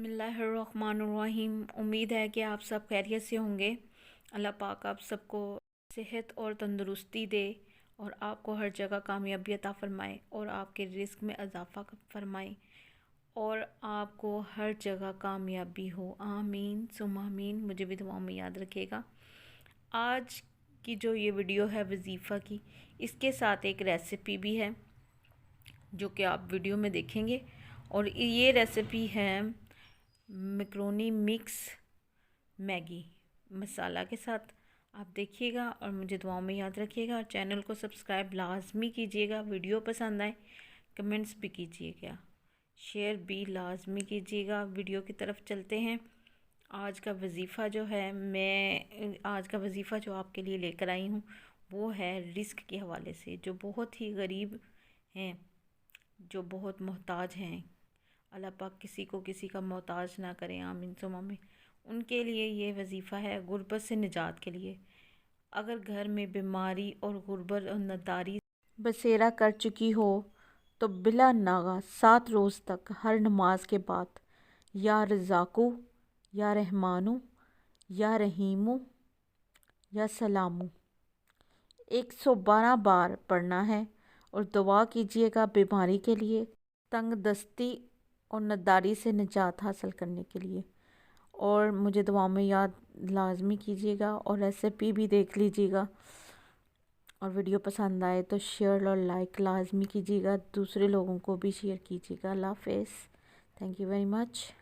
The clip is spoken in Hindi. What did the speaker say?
बिस्मिल्लाहिर्रहमानिर्रहीम। उम्मीद है कि आप सब खैरियत से होंगे। अल्लाह पाक आप सबको सेहत और तंदुरुस्ती दे और आपको हर जगह कामयाबी अता फ़रमाए और आपके रिस्क में इजाफ़ा फ़रमाए और आपको हर जगह कामयाबी हो। आमीन सुम आमीन। मुझे भी दुआओं में याद रखिएगा। आज की जो ये वीडियो है वज़ीफ़ा की, इसके साथ एक रेसिपी भी है जो कि आप वीडियो में देखेंगे। और ये रेसिपी है मैक्रोनी मिक्स मैगी मसाला के साथ। आप देखिएगा और मुझे दुआओं में याद रखिएगा और चैनल को सब्सक्राइब लाजमी कीजिएगा। वीडियो पसंद आए कमेंट्स भी कीजिएगा, शेयर भी लाजमी कीजिएगा। वीडियो की तरफ चलते हैं। आज का वज़ीफ़ा जो आपके लिए लेकर आई हूँ वो है रिस्क के हवाले से। जो बहुत ही गरीब हैं, जो बहुत मोहताज हैं, अल्लाह पाक किसी को किसी का मोहताज ना करें, आमीन सुम आमीन। उनके लिए ये वज़ीफ़ा है गुर्बत से निजात के लिए। अगर घर में बीमारी और गुर्बत और नदारी बसेरा कर चुकी हो तो बिला नागा 7 रोज़ तक हर नमाज के बाद या रज़ाकू, या रहमानू, या रहीमू, या सलामू 112 बार पढ़ना है और दुआ कीजिएगा बीमारी के लिए, तंग दस्ती और नदारी से निजात हासिल करने के लिए। और मुझे दुआ में याद लाजमी कीजिएगा और रेसिपी भी देख लीजिएगा। और वीडियो पसंद आए तो शेयर और लाइक लाजमी कीजिएगा, दूसरे लोगों को भी शेयर कीजिएगा। अल्लाह हाफ़िज़। Thank you very much.